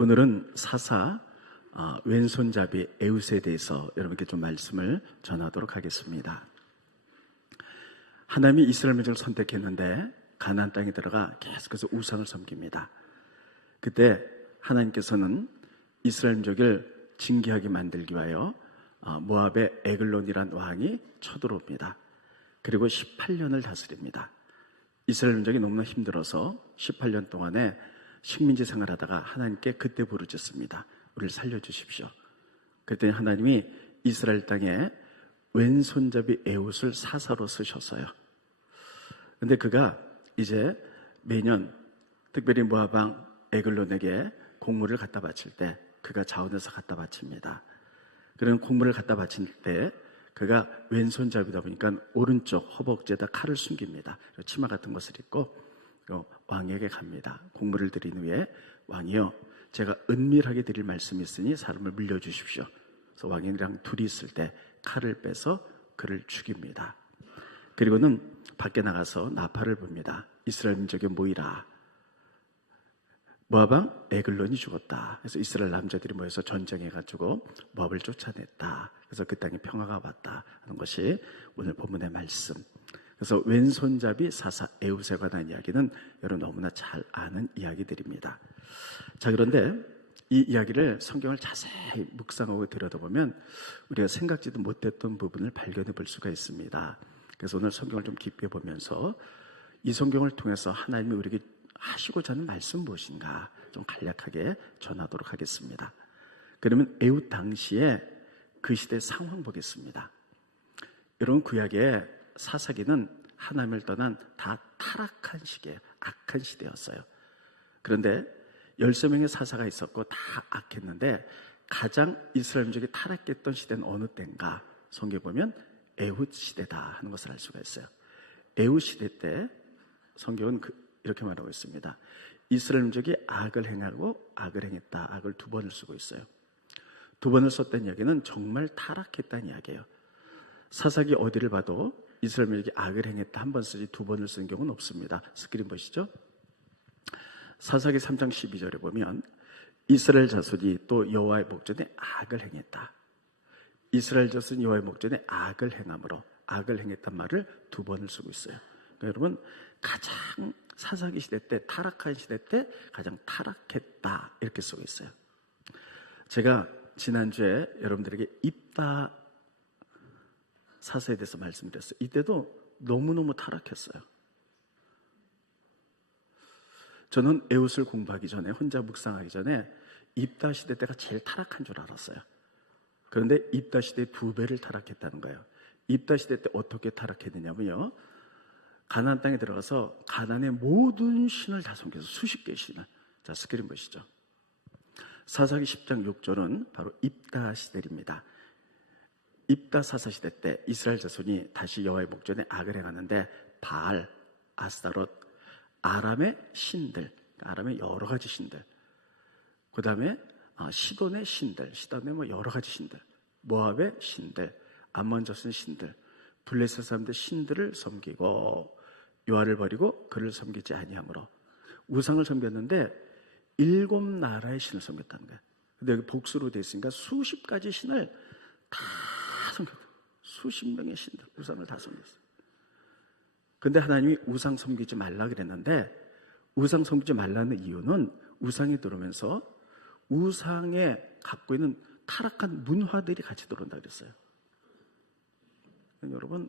오늘은 사사 왼손잡이 에웃에 대해서 여러분께 좀 말씀을 전하도록 하겠습니다. 하나님이 이스라엘 민족을 선택했는데 가나안 땅에 들어가 계속해서 우상을 섬깁니다. 그때 하나님께서는 이스라엘 민족을 징계하게 만들기 위하여 모압의 에글론이란 왕이 쳐들어옵니다. 그리고 18년을 다스립니다. 이스라엘 민족이 너무나 힘들어서 18년 동안에 식민지 생활하다가 하나님께 그때 부르짖습니다. 우리를 살려주십시오. 그때 하나님이 이스라엘 땅에 왼손잡이 에웃을 사사로 쓰셨어요. 근데 그가 이제 매년 특별히 모압 왕 에글론에게 곡물을 갖다 바칠 때 그가 자원해서 갖다 바칩니다. 그런 곡물을 갖다 바칠 때 그가 왼손잡이다 보니까 오른쪽 허벅지에다 칼을 숨깁니다. 치마 같은 것을 입고 왕에게 갑니다. 곡물을 드린 후에 왕이여, 제가 은밀하게 드릴 말씀이 있으니 사람을 물려주십시오. 그래서 왕이랑 둘이 있을 때 칼을 빼서 그를 죽입니다. 그리고는 밖에 나가서 나팔을 붑니다. 이스라엘 민족에 모이라. 모압 왕 에글론이 죽었다. 그래서 이스라엘 남자들이 모여서 전쟁해가지고 모압을 쫓아냈다. 그래서 그 땅에 평화가 왔다 하는 것이 오늘 본문의 말씀. 그래서 왼손잡이 사사 에웃에 관한 이야기는 여러분 너무나 잘 아는 이야기들입니다. 자, 그런데 이 이야기를 성경을 자세히 묵상하고 들여다보면 우리가 생각지도 못했던 부분을 발견해 볼 수가 있습니다. 그래서 오늘 성경을 좀 깊게 보면서 이 성경을 통해서 하나님이 우리에게 하시고자 하는 말씀 무엇인가 좀 간략하게 전하도록 하겠습니다. 그러면 에웃 당시에 그 시대 상황 보겠습니다. 여러분, 구약에 사사기는 하나님을 떠난 다 타락한 시기에 악한 시대였어요. 그런데 13명의 사사가 있었고 다 악했는데 가장 이스라엘 민족이 타락했던 시대는 어느 때인가? 성경에 보면 에훗 시대다 하는 것을 알 수가 있어요. 에훗 시대 때 성경은 이렇게 말하고 있습니다. 이스라엘 민족이 악을 행하고 악을 행했다. 악을 두 번을 쓰고 있어요. 두 번을 썼다는 이야기는 정말 타락했다는 이야기예요. 사사기 어디를 봐도 이스라엘 민족이 악을 행했다 한 번 쓰지 두 번을 쓴 경우는 없습니다. 스크린 보시죠. 사사기 3장 12절에 보면 이스라엘 자손이 또 여호와의 목전에 악을 행했다. 이스라엘 자손이 여호와의 목전에 악을 행함으로 악을 행했단 말을 두 번을 쓰고 있어요. 그러니까 여러분, 가장 사사기 시대 때 타락한 시대 때 가장 타락했다 이렇게 쓰고 있어요. 제가 지난주에 여러분들에게 입다 사사에 대해서 말씀드렸어요. 이때도 너무너무 타락했어요. 저는 에웃을 공부하기 전에, 혼자 묵상하기 전에 입다 시대 때가 제일 타락한 줄 알았어요. 그런데 입다 시대 2배를 타락했다는 거예요. 입다 시대 때 어떻게 타락했느냐면요, 가나안 땅에 들어가서 가나안의 모든 신을 다 섬겨서 수십 개의 신을. 자, 스크린 보시죠. 사사기 10장 6절은 바로 입다 시대입니다. 입다 사사 시대 때 이스라엘 자손이 다시 여호와의 목전에 악을 행하는데 바알, 아스타롯, 아람의 신들, 아람의 여러 가지 신들, 그 다음에 시돈의 신들, 시돈의 뭐 여러 가지 신들, 모압의 신들, 암몬 자손의 신들, 블레셋 사람들 신들을 섬기고 여호와를 버리고 그를 섬기지 아니하므로 우상을 섬겼는데 7나라의 신을 섬겼다는 거예요. 근데 여기 복수로 되어 있으니까 수십 가지 신을 다 섬겼어요. 수십 명의 신들, 우상을 다 섬겼어요. 근데 하나님이 우상 섬기지 말라 그랬는데 우상 섬기지 말라는 이유는 우상이 들어오면서 우상에 갖고 있는 타락한 문화들이 같이 들어온다 그랬어요. 여러분,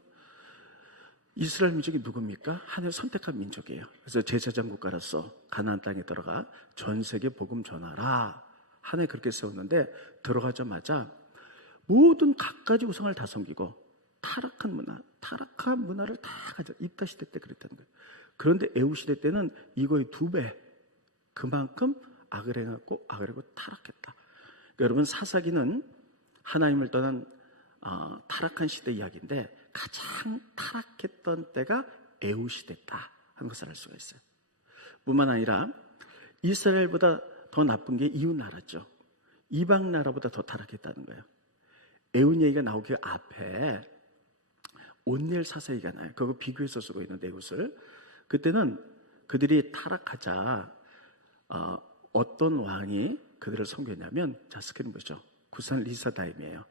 이스라엘 민족이 누굽니까? 하나님 선택한 민족이에요. 그래서 제사장 국가로서 가나안 땅에 들어가 전 세계 복음 전하라. 하나님 그렇게 세웠는데 들어가자마자 모든 갖가지 우상을 다 섬기고 타락한 문화를 다 가져. 입다 시대 때 그랬다는 거예요. 그런데 에훗 시대 때는 이거의 2배, 그만큼 악을 행하고 타락했다. 그러니까 여러분, 사사기는 하나님을 떠난 타락한 시대 이야기인데 가장 타락했던 때가 에훗 시대다 하는 것을 알 수가 있어요. 뿐만 아니라 이스라엘보다 더 나쁜 게 이웃 나라죠. 이방 나라보다 더 타락했다는 거예요. 에훗 얘기가 나오기 앞에 온니엘 사사 얘기가 나요. 그거 비교해서 쓰고 있는데 에훗을. 그때는 그들이 타락하자 어떤 왕이 그들을 섬겼냐면, 자, 스크린 보죠. 구산 리사다임이에요.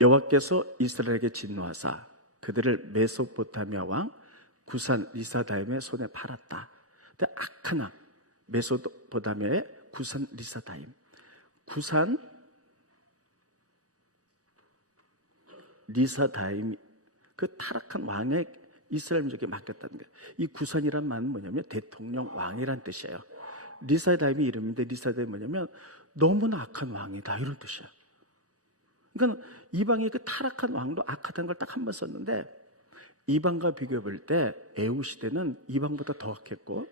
여호와께서 이스라엘에게 진노하사 그들을 메소포타미아 왕 구산 리사다임의 손에 팔았다. 근데 악한 왕 메소포타미아의 구산 리사다임, 구산 리사다임, 그 타락한 왕의 이스라엘 민족에 맡겼다는 거예요. 이 구산이란 말은 뭐냐면 대통령, 왕이란 뜻이에요. 리사다임이 이름인데, 리사다임이 뭐냐면 너무나 악한 왕이다, 이런 뜻이에요. 그러니까 이방의 그 타락한 왕도 악하다는 걸 딱 한 번 썼는데, 이방과 비교해 볼 때 에우 시대는 이방보다 더 악했고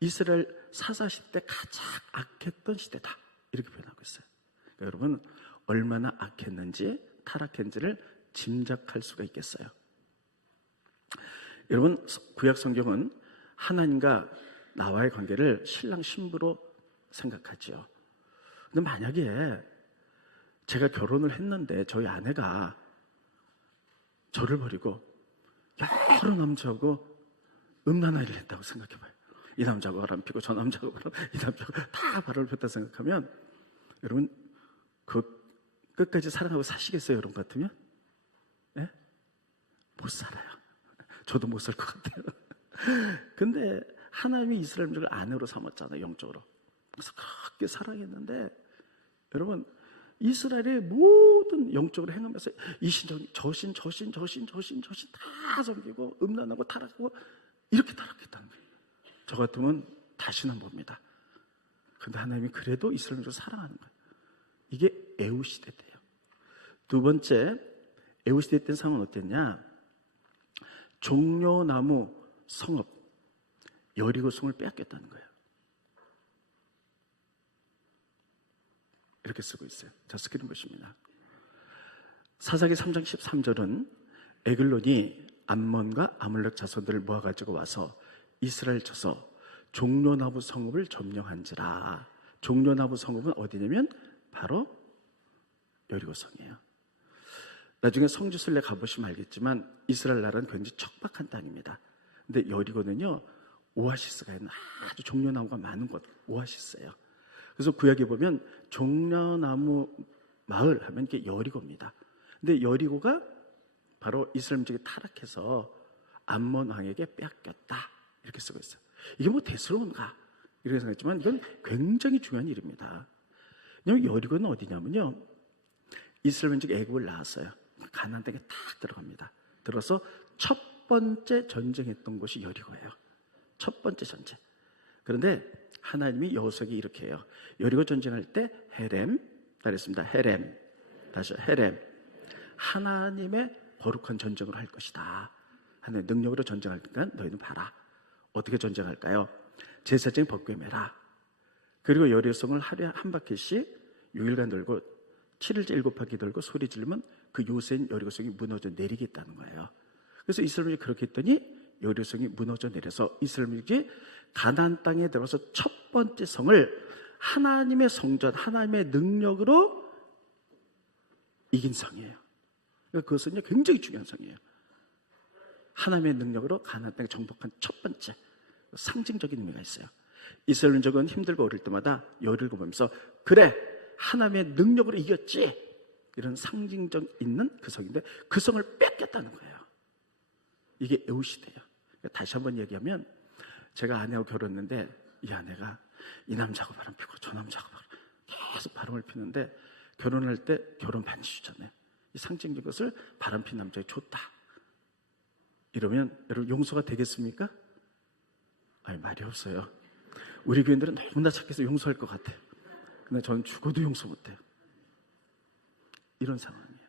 이스라엘 사사시 대 가장 악했던 시대다, 이렇게 표현하고 있어요. 그러니까 여러분, 얼마나 악했는지, 타락했는지를 짐작할 수가 있겠어요. 여러분, 구약 성경은 하나님과 나와의 관계를 신랑 신부로 생각하지요. 근데 만약에 제가 결혼을 했는데 저희 아내가 저를 버리고 여러 남자하고 음란아이를 했다고 생각해봐요. 이 남자하고 바람 피고 저 남자하고 이 남자하고 다 바람을 폈다 생각하면, 여러분, 그 끝까지 사랑하고 사시겠어요? 여러분 같으면? 네? 못 살아요. 저도 못 살 것 같아요. 근데 하나님이 이스라엘 민족을 아내로 삼았잖아요, 영적으로. 그래서 그렇게 사랑했는데, 여러분, 이스라엘의 모든 영적으로 행하면서 이신 저신 다 섬기고 음란하고 타락하고 이렇게 타락했다는 거예요. 저 같으면 다시는 안 봅니다. 그런데 하나님이 그래도 이스라엘 민족을 사랑하는 거예요. 이게 에우 시대 때예요. 두 번째, 에우 시대 때는 상황은 어땠냐? 종려나무 성읍 여리고 성을 빼앗겼다는 거예요. 이렇게 쓰고 있어요. 자, 스크린 보십니다. 사사기 3장 13절은 에글론이 암몬과 아말렉 자손들을 모아가지고 와서 이스라엘 쳐서 종려나무 성읍을 점령한지라. 종려나무 성읍은 어디냐면 바로 여리고성이에요. 나중에 성지순례 가보시면 알겠지만 이스라엘 나라는 굉장히 척박한 땅입니다. 근데 여리고는요, 오아시스가 있는 아주 종려나무가 많은 곳, 오아시스예요. 그래서 구약에 보면 종려나무 마을 하면 이게 여리고입니다. 근데 여리고가 바로 이스라엘 민족이 타락해서 암몬 왕에게 빼앗겼다, 이렇게 쓰고 있어요. 이게 뭐 대수로운가 이렇게 생각했지만 이건 굉장히 중요한 일입니다. 왜냐하면 여리고는 어디냐면요, 이스라엘 민족이 애굽을 나왔어요. 가나안 땅에 탁 들어갑니다. 들어서 첫 번째 전쟁했던 곳이 여리고예요. 첫 번째 전쟁. 그런데 하나님이 여호수아에게 이렇게 해요. 여리고 전쟁할 때 헤렘, 따르겠습니다. 헤렘, 다시 헤렘. 하나님의 거룩한 전쟁을 할 것이다. 하나님의 능력으로 전쟁할 테니까 너희는 봐라. 어떻게 전쟁할까요? 제사장이 벗고 매라. 그리고 여리고성을 하루에 한 바퀴씩 6일간 돌고 7일째 7바퀴 돌고 소리 지르면 그 요새인 여리고성이 무너져 내리겠다는 거예요. 그래서 이스라엘이 그렇게 했더니 여리고성이 무너져 내려서 이스라엘이 가나안 땅에 들어서 첫 번째 성을 하나님의 성전, 하나님의 능력으로 이긴 성이에요. 그것은 굉장히 중요한 성이에요. 하나님의 능력으로 가나안 땅에 정복한 첫 번째 상징적인 의미가 있어요. 이스라엘 민족은 힘들고 어릴 때마다 여리고 보면서 그래, 하나님의 능력으로 이겼지, 이런 상징적 있는 그 성인데 그 성을 뺏겼다는 거예요. 이게 에우 시대예요. 다시 한번 얘기하면, 제가 아내하고 결혼했는데 이 아내가 이 남자하고 바람 피고 저 남자하고 계속 바람을 피는데, 결혼할 때 결혼 반지 주잖아요. 이 상징적인 것을 바람 핀 남자에 줬다. 이러면 여러분 용서가 되겠습니까? 아니, 말이 없어요. 우리 교인들은 너무나 착해서 용서할 것 같아요. 근데 저는 죽어도 용서 못해요. 이런 상황이에요.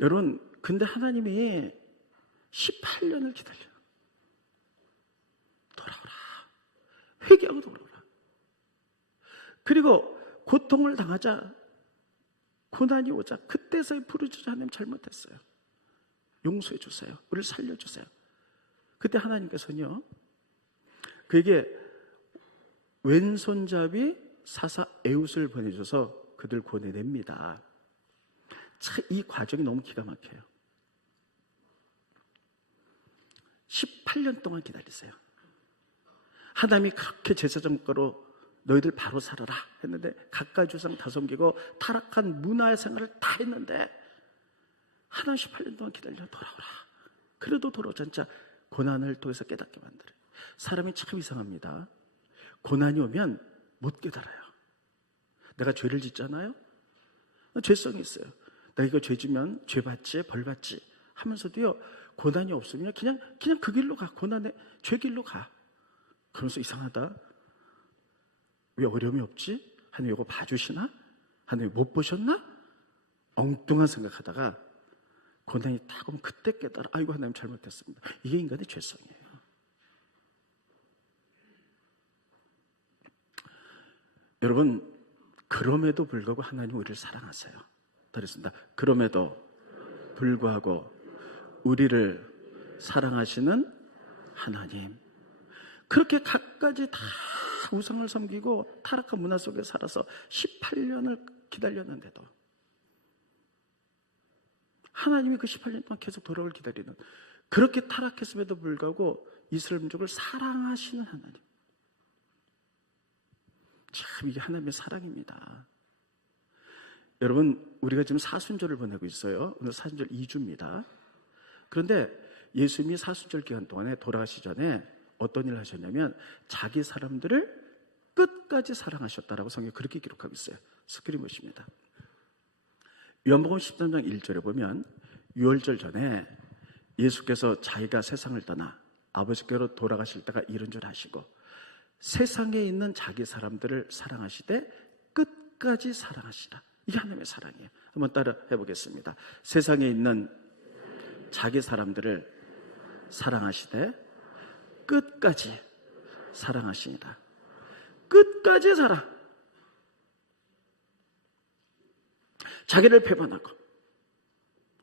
여러분, 근데 하나님이 18년을 기다려요. 돌아오라. 회개하고 돌아오라. 그리고 고통을 당하자, 고난이 오자, 그때서야 부르짖어. 하나님 잘못했어요. 용서해 주세요. 우리를 살려주세요. 그때 하나님께서는요, 그에게 왼손잡이 사사 에웃을 보내줘서 그들 구원해냅니다. 참, 이 과정이 너무 기가 막혀요. 18년 동안 기다리세요. 하나님이 그렇게 제사장과로 너희들 바로 살아라 했는데 각가지 우상 다 섬기고 타락한 문화의 생활을 다 했는데 하나님 18년 동안 기다려 돌아오라. 그래도 돌아오지 않자 고난을 통해서 깨닫게 만들어요. 사람이 참 이상합니다. 고난이 오면 못 깨달아요. 내가 죄를 짓잖아요. 죄성이 있어요. 내가 이거 죄 지면 죄 받지 벌 받지 하면서도요, 고난이 없으면 그냥 그 길로 가. 고난의 죄 길로 가. 그러면서 이상하다. 왜 어려움이 없지? 하나님 이거 봐주시나? 하나님 못 보셨나? 엉뚱한 생각하다가 고난이 딱 오면 그때 깨달아. 아이고 하나님 잘못했습니다. 이게 인간의 죄성이에요. 여러분, 그럼에도 불구하고 하나님 우리를 사랑하세요. 그렇습니다. 그럼에도 불구하고 우리를 사랑하시는 하나님. 그렇게 각가지 다 우상을 섬기고 타락한 문화 속에 살아서 18년을 기다렸는데도 하나님이 그 18년 동안 계속 돌아올 기다리는, 그렇게 타락했음에도 불구하고 이스라엘 민족을 사랑하시는 하나님. 참 이게 하나님의 사랑입니다. 여러분, 우리가 지금 사순절을 보내고 있어요. 오늘 사순절 2주입니다. 그런데 예수님이 사순절 기간 동안에 돌아가시 전에 어떤 일을 하셨냐면 자기 사람들을 끝까지 사랑하셨다라고 성경이 그렇게 기록하고 있어요. 스크린 보십니다. 요한복음 13장 1절에 보면 유월절 전에 예수께서 자기가 세상을 떠나 아버지께로 돌아가실 때가 이른 줄 아시고 세상에 있는 자기 사람들을 사랑하시되 끝까지 사랑하시라. 이게 하나님의 사랑이에요. 한번 따라 해보겠습니다. 세상에 있는 자기 사람들을 사랑하시되 끝까지 사랑하시니라. 끝까지 사랑. 자기를 배반하고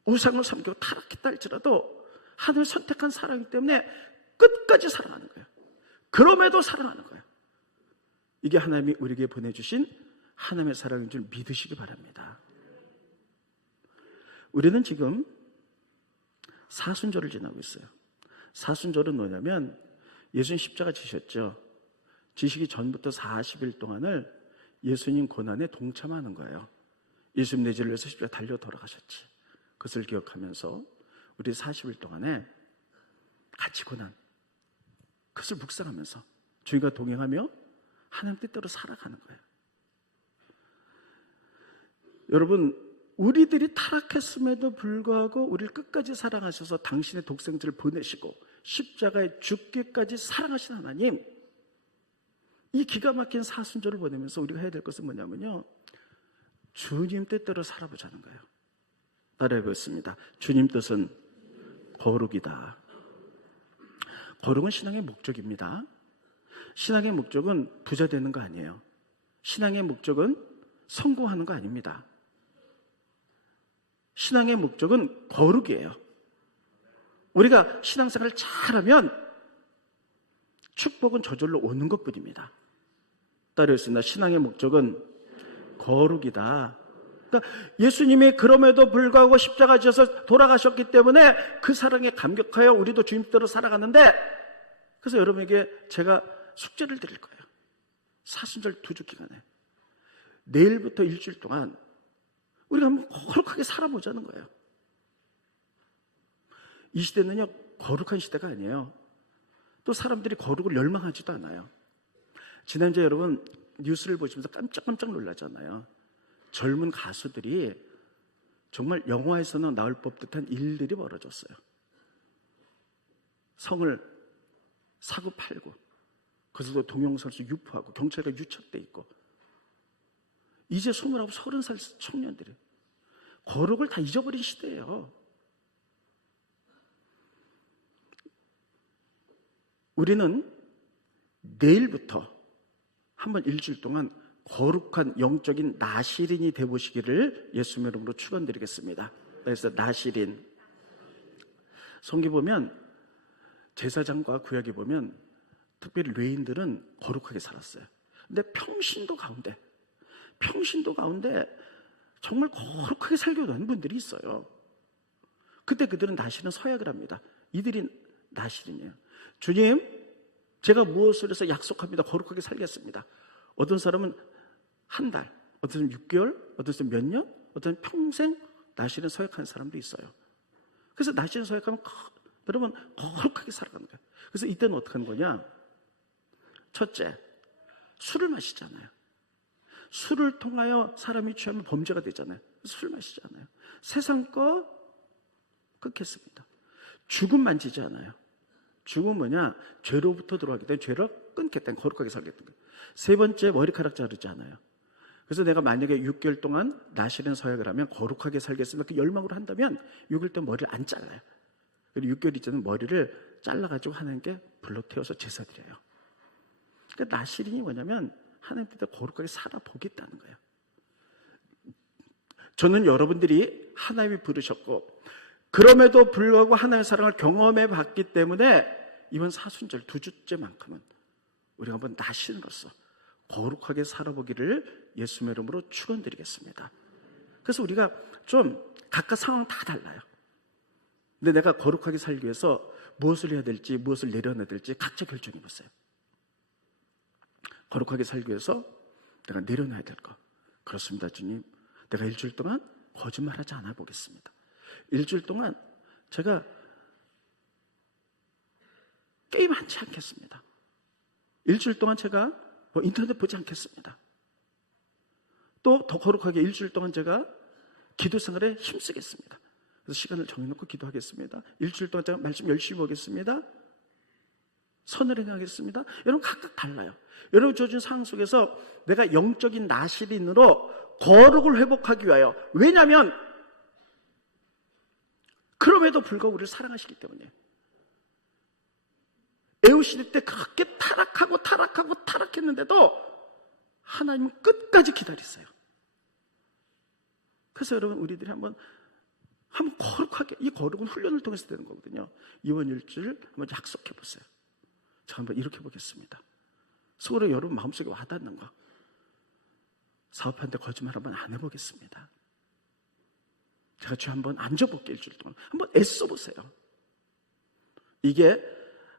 우상을 섬기고 타락했다 할지라도 하나님을 선택한 사랑이기 때문에 끝까지 사랑하는 거예요. 그럼에도 사랑하는 거예요. 이게 하나님이 우리에게 보내주신 하나님의 사랑인 줄 믿으시기 바랍니다. 우리는 지금 사순절을 지나고 있어요. 사순절은 뭐냐면 예수님 십자가 지셨죠. 지시기 전부터 40일 동안을 예수님 고난에 동참하는 거예요. 예수님 내 죄를 위해서 십자가 달려 돌아가셨지. 그것을 기억하면서 우리 40일 동안에 같이 고난, 그것을 묵상하면서 주님과 동행하며 하나님 뜻대로 살아가는 거예요. 여러분, 우리들이 타락했음에도 불구하고 우리를 끝까지 사랑하셔서 당신의 독생자를 보내시고 십자가에 죽기까지 사랑하신 하나님, 이 기가 막힌 사순절을 보내면서 우리가 해야 될 것은 뭐냐면요, 주님 뜻대로 살아보자는 거예요. 따라해보겠습니다. 주님 뜻은 거룩이다. 거룩은 신앙의 목적입니다. 신앙의 목적은 부자 되는 거 아니에요. 신앙의 목적은 성공하는 거 아닙니다. 신앙의 목적은 거룩이에요. 우리가 신앙생활을 잘하면 축복은 저절로 오는 것뿐입니다. 따라했습니다. 신앙의 목적은 거룩이다. 그러니까 예수님이 그럼에도 불구하고 십자가 지어서 돌아가셨기 때문에 그 사랑에 감격하여 우리도 주님대로 살아가는데, 그래서 여러분에게 제가 숙제를 드릴 거예요. 사순절 2주 기간에 내일부터 일주일 동안 우리가 한번 거룩하게 살아보자는 거예요. 이 시대는요, 거룩한 시대가 아니에요. 또 사람들이 거룩을 열망하지도 않아요. 지난주에 여러분 뉴스를 보시면서 깜짝깜짝 놀라잖아요. 젊은 가수들이 정말 영화에서는 나올 법듯한 일들이 벌어졌어요. 성을 사고 팔고, 그래서 동영상에서 유포하고 경찰과 유착돼 있고, 이제 20하고 30살 청년들이 거룩을 다 잊어버린 시대예요. 우리는 내일부터 한번 일주일 동안 거룩한 영적인 나시린이 되보시기를 예수님의 이름으로 축원드리겠습니다. 그래서 나시린, 성경 보면 제사장과 구약에 보면 특별히 레위인들은 거룩하게 살았어요. 근데 평신도 가운데 정말 거룩하게 살려고 하는 분들이 있어요. 그때 그들은 나시린 서약을 합니다. 이들이 나시린이에요. 주님, 제가 무엇을 해서 약속합니다. 거룩하게 살겠습니다. 어떤 사람은 한 달, 어떤 사람은 6개월, 어떤 사람은 몇 년, 어떤 사람은 평생 나시는 서약하는 사람도 있어요. 그래서 나시는 서약하면 여러분 거룩하게 살아가는 거예요. 그래서 이때는 어떻게 하는 거냐? 첫째, 술을 마시잖아요. 술을 통하여 사람이 취하면 범죄가 되잖아요. 술 마시잖아요. 세상 거 끊겠습니다. 죽음 만지지 않아요. 죽음은 뭐냐? 죄로부터 들어가기 때문에 죄를 끊겠다는, 거룩하게 살겠다는 거예요. 세 번째, 머리카락 자르지 않아요. 그래서 내가 만약에 6개월 동안 나시는 서약을 하면 거룩하게 살겠습니다. 그 열망으로 한다면 6개월 동안 머리를 안 잘라요. 그리고 6개월 이전에 머리를 잘라가지고 하나님께 불러 태워서 제사 드려요. 그러니까 나시린이 뭐냐면 하나님 뜻대로 거룩하게 살아보겠다는 거예요. 저는 여러분들이 하나님이 부르셨고 그럼에도 불구하고 하나님의 사랑을 경험해 봤기 때문에 이번 사순절 2주째만큼은 우리가 한번 나시는으로서 거룩하게 살아보기를 예수님의 이름으로 축원드리겠습니다. 그래서 우리가 좀 각각 상황 다 달라요. 근데 내가 거룩하게 살기 위해서 무엇을 해야 될지, 무엇을 내려놔야 될지 각자 결정해 보세요. 거룩하게 살기 위해서 내가 내려놔야 될 거. 그렇습니다, 주님. 내가 일주일 동안 거짓말하지 않아 보겠습니다. 일주일 동안 제가 게임하지 않겠습니다. 일주일 동안 제가 인터넷 보지 않겠습니다. 또 더 거룩하게 일주일 동안 제가 기도 생활에 힘쓰겠습니다. 그래서 시간을 정해놓고 기도하겠습니다. 일주일 동안 제가 말씀 열심히 보겠습니다. 선을 행하겠습니다. 여러분 각각 달라요. 여러분 주어진 상황 속에서 내가 영적인 나시린으로 거룩을 회복하기 위하여, 왜냐하면 그럼에도 불구하고 우리를 사랑하시기 때문에 애우시릴 때 그렇게 타락했는데도 하나님은 끝까지 기다리세요. 그래서 여러분 우리들이 한번 거룩하게, 이 거룩은 훈련을 통해서 되는 거거든요. 이번 일주일 한번 약속해 보세요. 저 한번 이렇게 보겠습니다. 속으로 여러분 마음속에 와닿는 거. 사업하는데 거짓말 한번 안 해보겠습니다. 제가 주에 한번 앉아볼게요. 일주일 동안 한번 애써보세요. 이게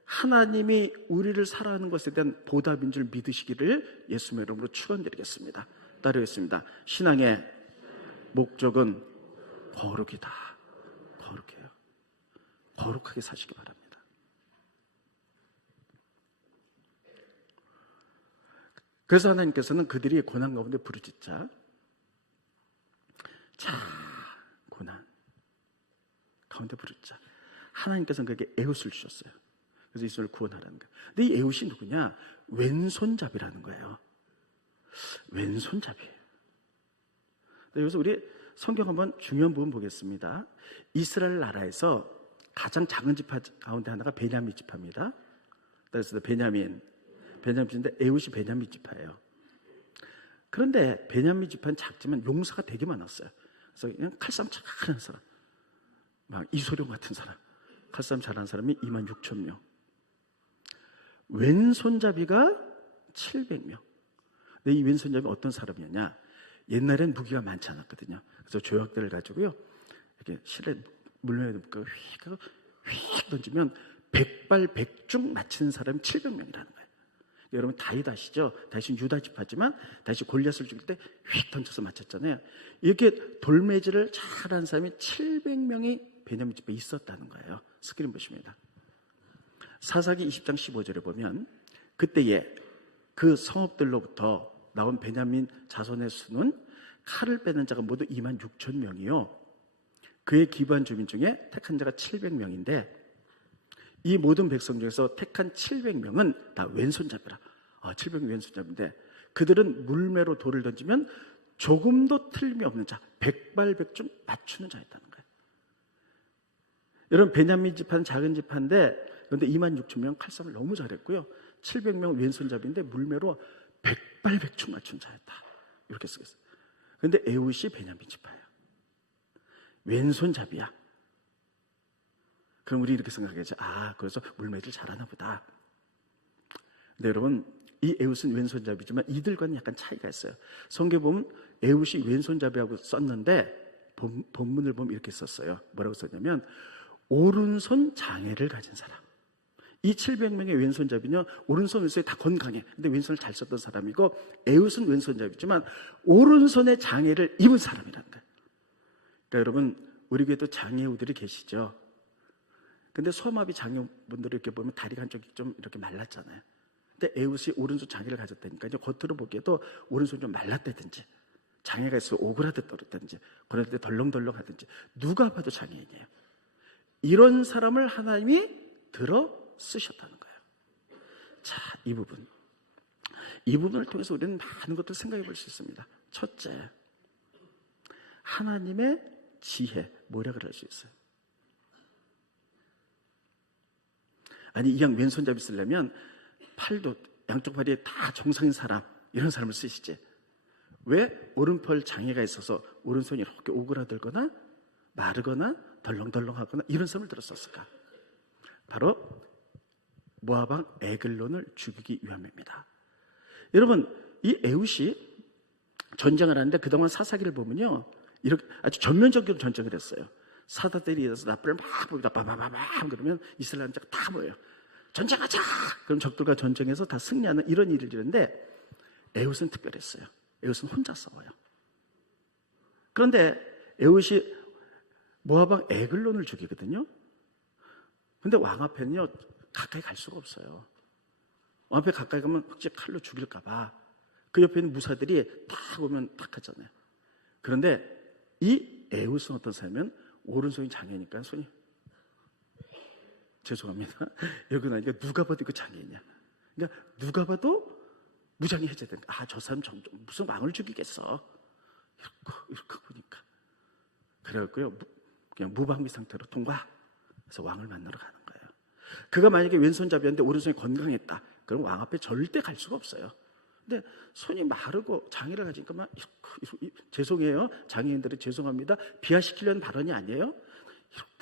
하나님이 우리를 사랑하는 것에 대한 보답인 줄 믿으시기를 예수님의 이름으로 축원드리겠습니다. 따르겠습니다. 신앙의 목적은 거룩이다. 거룩해요. 거룩하게 사시기 바랍니다. 그래서 하나님께서는 그들이 고난 가운데 부르짖자. 자, 고난 가운데 부르짖자. 하나님께서는 그에게 에웃을 주셨어요. 그래서 이스라엘을 구원하라는 거예요. 근데 이 에웃이 누구냐? 왼손잡이라는 거예요. 왼손잡이에요. 여기서 우리 성경 한번 중요한 부분 보겠습니다. 이스라엘 나라에서 가장 작은 지파 가운데 하나가 베냐민 지파입니다. 그래서 베냐민 지파인데 에웃이 베냐민 지파예요. 그런데 베냐민 지파는 작지만 용사가 되게 많았어요. 그래서 그냥 칼싸움 잘하는 사람, 막 이소룡 같은 사람, 칼싸움 잘하는 사람이 26,000명. 왼손잡이가 700명. 근데 이 왼손잡이 어떤 사람이었냐? 옛날엔 무기가 많지 않았거든요. 그래서 조약대를 가지고요, 이렇게 실에 물면에 넣고 휙 던지면 백발백중 맞히는 사람이 700명이라는 거예요. 여러분 다윗 아시죠? 다윗은 유다 지파지만 다윗이 골리앗을 죽일 때 휙 던져서 맞췄잖아요. 이렇게 돌매질을 잘하는 사람이 700명이 베냐민 지파에 있었다는 거예요. 스크린 보십니다. 사사기 20장 15절에 보면 그때에 그 성읍들로부터 나온 베냐민 자손의 수는 칼을 빼는 자가 모두 26,000명이요. 그의 기부한 주민 중에 택한 자가 700명인데 이 모든 백성 중에서 택한 700명은 다 왼손잡이라. 700명 왼손잡인데 그들은 물매로 돌을 던지면 조금도 틀림이 없는 자, 백발백중 맞추는 자였다는 거예요. 여러분 베냐민 지파는 작은 지파인데 그런데 26,000명 칼싸움을 너무 잘했고요. 700명 왼손잡이인데 물매로 백발백중 맞춘 자였다. 이렇게 쓰겠어요. 그런데 에웃이 베냐민 지파예요. 왼손잡이야. 그럼 우리 이렇게 생각하겠죠. 그래서 물매질 잘하나 보다. 근데 여러분 이 에웃은 왼손잡이지만 이들과는 약간 차이가 있어요. 성경에 보면 에웃이 왼손잡이하고 썼는데 본문을 보면 이렇게 썼어요. 뭐라고 썼냐면 오른손 장애를 가진 사람. 이 700명의 왼손잡이는 오른손 왼손이 다 건강해. 근데 왼손을 잘 썼던 사람이고 에웃은 왼손잡이지만 오른손에 장애를 입은 사람이라는 거예요. 그러니까 여러분 우리 교회도 장애우들이 계시죠. 근데 소아마비 장애분들을 이렇게 보면 다리가 한쪽이 좀 이렇게 말랐잖아요. 근데 에웃이 오른손 장애를 가졌다니까 이제 겉으로 보기에도 오른손이 좀 말랐다든지 장애가 있어 오그라들었다든지 그럴 때 덜렁덜렁 하든지 누가 봐도 장애인이에요. 이런 사람을 하나님이 들어 쓰셨다는 거예요. 자, 이 부분을 통해서 우리는 많은 것들을 생각해 볼 수 있습니다. 첫째, 하나님의 지혜, 뭐라고 할 수 있어요? 아니, 이왕 왼손잡이 쓰려면 팔도 양쪽 팔이 다 정상인 사람, 이런 사람을 쓰시지. 왜 오른팔 장애가 있어서 오른손이 이렇게 오그라들거나 마르거나 덜렁덜렁하거나 이런 사람을 들었었을까? 바로 모압 왕 에글론을 죽이기 위함입니다. 여러분, 이 에웃이 전쟁을 하는데 그동안 사사기를 보면요, 이렇게 아주 전면적으로 전쟁을 했어요. 사다들이 일어나서 나팔을 막 부니다 빠바바밤 그러면 이스라엘 남자가 다 모여요. 전쟁하자! 그럼 적들과 전쟁해서 다 승리하는 이런 일을 이루는데 에웃은 특별했어요. 에웃은 혼자 싸워요. 그런데 에웃이 모압 왕 에글론을 죽이거든요. 근데 왕 앞에는요 가까이 갈 수가 없어요. 왕 앞에 가까이 가면 혹시 칼로 죽일까봐 그 옆에 있는 무사들이 딱 오면 딱 하잖아요. 그런데 이 에웃은 어떤 사람이면 오른손이 장애니까 손이 죄송합니다. 이러고 나니까 누가 봐도 이거 장애냐. 그러니까 누가 봐도 무장이 해제된 거야. 아, 저 사람 무슨 왕을 죽이겠어. 이렇게 보니까. 그래갖고요, 그냥 무방비 상태로 통과. 그래서 왕을 만나러 가는 거예요. 그가 만약에 왼손잡이였는데 오른손이 건강했다. 그럼 왕 앞에 절대 갈 수가 없어요. 근데 손이 마르고 장애를 가지니까 막 죄송해요. 장애인들이 죄송합니다. 비하시키려는 발언이 아니에요.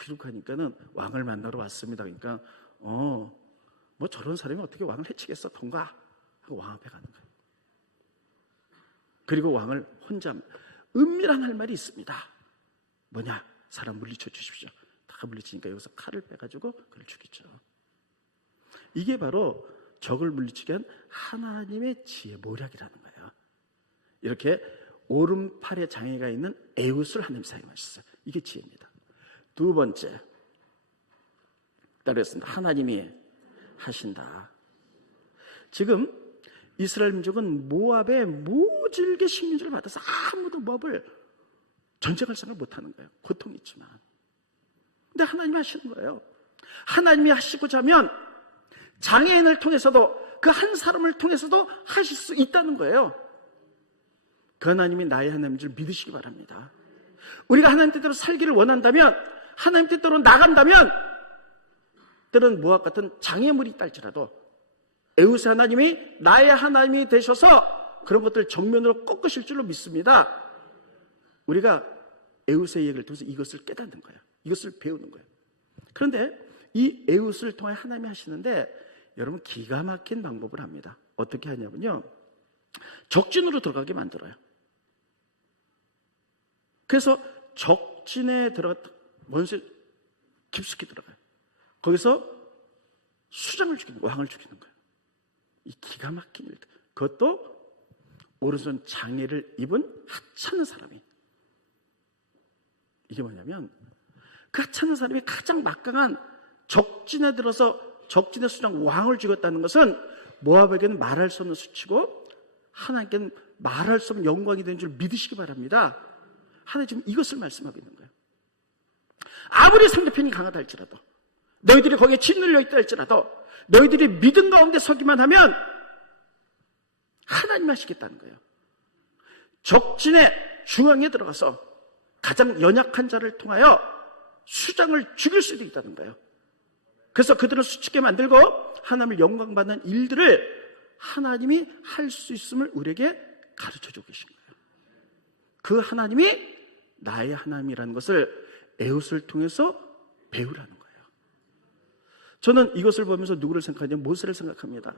이렇게 하니까는 왕을 만나러 왔습니다. 그러니까 뭐 저런 사람이 어떻게 왕을 해치겠어? 통과 하고 왕 앞에 가는 거예요. 그리고 왕을 혼자 은밀한 할 말이 있습니다. 뭐냐? 사람 물리쳐 주십시오. 다 물리치니까 여기서 칼을 빼가지고 그를 죽이죠. 이게 바로 적을 물리치게 한 하나님의 지혜 모략이라는 거예요. 이렇게 오른팔에 장애가 있는 에웃을 하나님 사용하셨어요. 이게 지혜입니다. 두 번째, 따르겠습니다. 하나님이 하신다. 지금 이스라엘 민족은 모압에 모질게 식민지를 받아서 아무도 모압을 전쟁할 생각을 못하는 거예요. 고통이 있지만. 근데 하나님이 하시는 거예요. 하나님이 하시고자 하면 장애인을 통해서도 그 한 사람을 통해서도 하실 수 있다는 거예요. 그 하나님이 나의 하나님인 줄 믿으시기 바랍니다. 우리가 하나님 뜻대로 살기를 원한다면, 하나님 뜻대로 나간다면, 때로는 모압 같은 장애물이 있다 할지라도 에웃의 하나님이 나의 하나님이 되셔서 그런 것들을 정면으로 꺾으실 줄로 믿습니다. 우리가 에웃의 얘기를 통해서 이것을 깨닫는 거예요. 이것을 배우는 거예요. 그런데 이 에웃을 통해 하나님이 하시는데 여러분 기가 막힌 방법을 합니다. 어떻게 하냐면요, 적진으로 들어가게 만들어요. 그래서 적진에 들어갔다 원수에 깊숙이 들어가요. 거기서 수장을 죽이는 거예요. 왕을 죽이는 거예요. 이 기가 막힌 일들. 그것도 오른손 장애를 입은 하찮은 사람이. 이게 뭐냐면 그 하찮은 사람이 가장 막강한 적진에 들어서 적진의 수장 왕을 죽였다는 것은 모압에게는 말할 수 없는 수치고 하나님께는 말할 수 없는 영광이 되는 줄 믿으시기 바랍니다. 하나님 지금 이것을 말씀하고 있는 거예요. 아무리 상대편이 강하다 할지라도, 너희들이 거기에 짓눌려 있다 할지라도, 너희들이 믿음 가운데 서기만 하면 하나님 하시겠다는 거예요. 적진의 중앙에 들어가서 가장 연약한 자를 통하여 수장을 죽일 수도 있다는 거예요. 그래서 그들을 수치게 만들고 하나님을 영광받는 일들을 하나님이 할 수 있음을 우리에게 가르쳐주고 계신 거예요. 그 하나님이 나의 하나님이라는 것을 에웃을 통해서 배우라는 거예요. 저는 이것을 보면서 누구를 생각하냐면 모세를 생각합니다.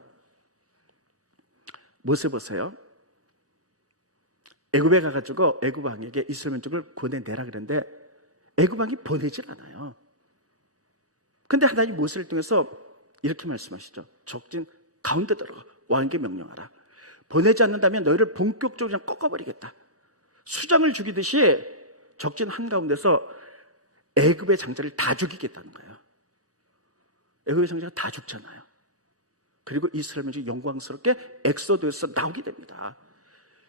모세 보세요. 애굽에 가가지고 애굽 왕에게 이스라엘 민족을 보내내라 그랬는데 애굽 왕이 보내질 않아요. 근데 하나님 모세를 통해서 이렇게 말씀하시죠. 적진 가운데 들어가 왕에게 명령하라. 보내지 않는다면 너희를 본격적으로 그냥 꺾어버리겠다. 수장을 죽이듯이 적진 한가운데서 애굽의 장자를 다 죽이겠다는 거예요. 애굽의 장자가 다 죽잖아요. 그리고 이스라엘 민족이 영광스럽게 엑소도에서 나오게 됩니다.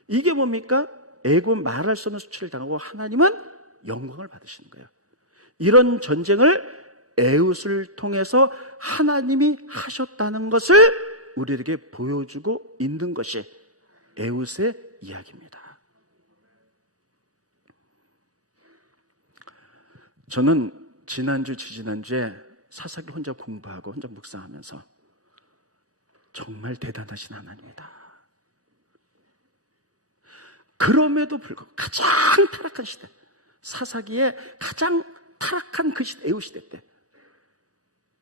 이게 뭡니까? 애굽 말할 수 없는 수치를 당하고 하나님은 영광을 받으시는 거예요. 이런 전쟁을 에훗을 통해서 하나님이 하셨다는 것을 우리에게 보여주고 있는 것이 에훗의 이야기입니다. 저는 지난주, 지지난주에 사사기를 혼자 공부하고 혼자 묵상하면서 정말 대단하신 하나님이다. 그럼에도 불구하고 가장 타락한 시대, 사사기의 가장 타락한 그 시대, 에훗 시대 때,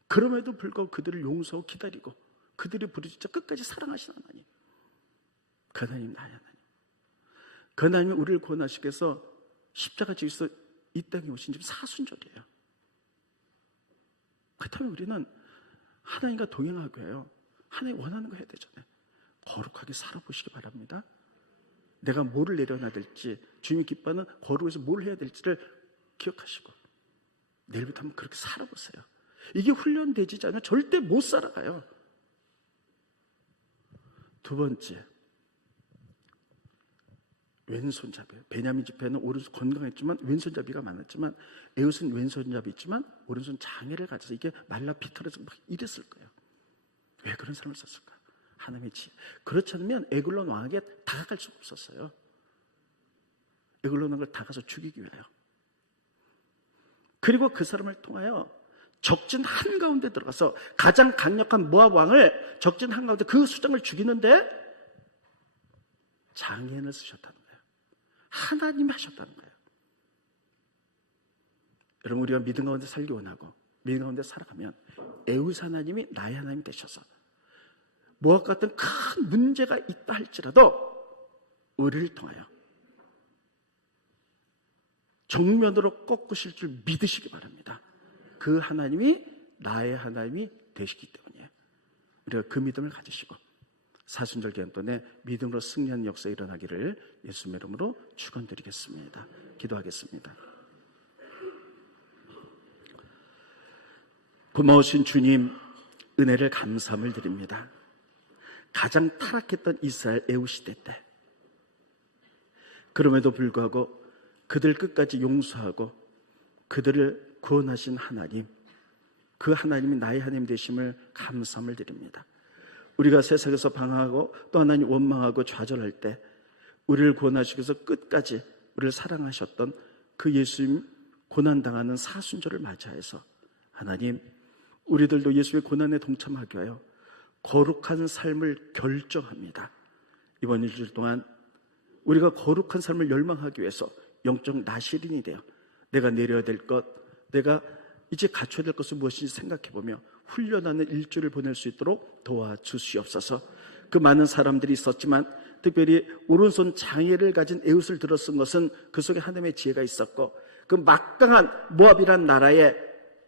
그럼에도 불구하고 그들을 용서하고 기다리고 그들이 부르짖자 끝까지 사랑하신 하나님, 그 하나님, 나의 하나님, 그 하나님이 우리를 구원하시기 위해서 십자가 지기서 이 땅에 오신 지 사순절이에요. 그렇다면 우리는 하나님과 동행하고 해요. 하나님 원하는 거 해야 되잖아요. 거룩하게 살아보시기 바랍니다. 내가 뭐를 내려놔야 될지, 주님이 기뻐하는 거룩에서 뭘 해야 될지를 기억하시고 내일부터 한번 그렇게 살아보세요. 이게 훈련되지 않으면 절대 못 살아가요. 두 번째, 왼손잡이에요. 베냐민 집회는 오른손 건강했지만 왼손잡이가 많았지만 에훗은 왼손잡이 있지만 오른손 장애를 가져서 이게 말라 비틀어서 막 이랬을 거예요. 왜 그런 삶을 썼을까? 하나님의 지혜. 그렇지 않으면 에글론 왕에게 다가갈 수가 없었어요. 에글론 왕을 다가서 죽이기 위하여. 그리고 그 사람을 통하여 적진 한가운데 들어가서 가장 강력한 모압 왕을 적진 한가운데 그 수장을 죽이는데 장애인을 쓰셨다는 거예요. 하나님이 하셨다는 거예요. 여러분, 우리가 믿음 가운데 살기 원하고 믿음 가운데 살아가면 에훗 하나님이 나의 하나님이 되셔서 모압 같은 큰 문제가 있다 할지라도 우리를 통하여 정면으로 꺾으실 줄 믿으시기 바랍니다. 그 하나님이 나의 하나님이 되시기 때문이에요. 우리가 그 믿음을 가지시고 사순절 기간동안에 믿음으로 승리하는 역사가 일어나기를 예수님의 이름으로 축원드리겠습니다. 기도하겠습니다. 고마우신 주님, 은혜를 감사함을 드립니다. 가장 타락했던 이스라엘 에훗 시대 때 그럼에도 불구하고 그들 끝까지 용서하고 그들을 구원하신 하나님, 그 하나님이 나의 하나님 되심을 감사함을 드립니다. 우리가 세상에서 방황하고 또 하나님 원망하고 좌절할 때 우리를 구원하시기 위해서 끝까지 우리를 사랑하셨던 그 예수님 고난당하는 사순절을 맞이해서 하나님, 우리들도 예수의 고난에 동참하게 하여 거룩한 삶을 결정합니다. 이번 일주일 동안 우리가 거룩한 삶을 열망하기 위해서 영적 나시린이 되어 내가 내려야 될 것, 내가 이제 갖춰야 될 것은 무엇인지 생각해보며 훈련하는 일주일을 보낼 수 있도록 도와주시옵소서. 그 많은 사람들이 있었지만 특별히 오른손 장애를 가진 에훗을 들어쓴 것은 그 속에 하나님의 지혜가 있었고 그 막강한 모압이란 나라에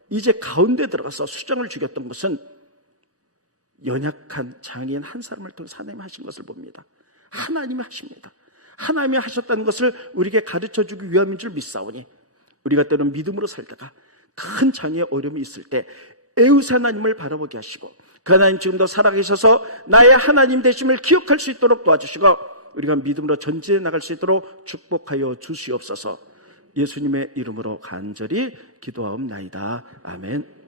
이제 가운데 들어가서 수장을 죽였던 것은 연약한 장애인 한 사람을 통해서 하나님이 하신 것을 봅니다. 하나님이 하십니다. 하나님이 하셨다는 것을 우리에게 가르쳐주기 위함인 줄 믿사오니 우리가 때로는 믿음으로 살다가 큰 장애의 어려움이 있을 때 에훗 하나님을 바라보게 하시고 그 하나님 지금도 살아계셔서 나의 하나님 되심을 기억할 수 있도록 도와주시고 우리가 믿음으로 전진해 나갈 수 있도록 축복하여 주시옵소서. 예수님의 이름으로 간절히 기도하옵나이다. 아멘.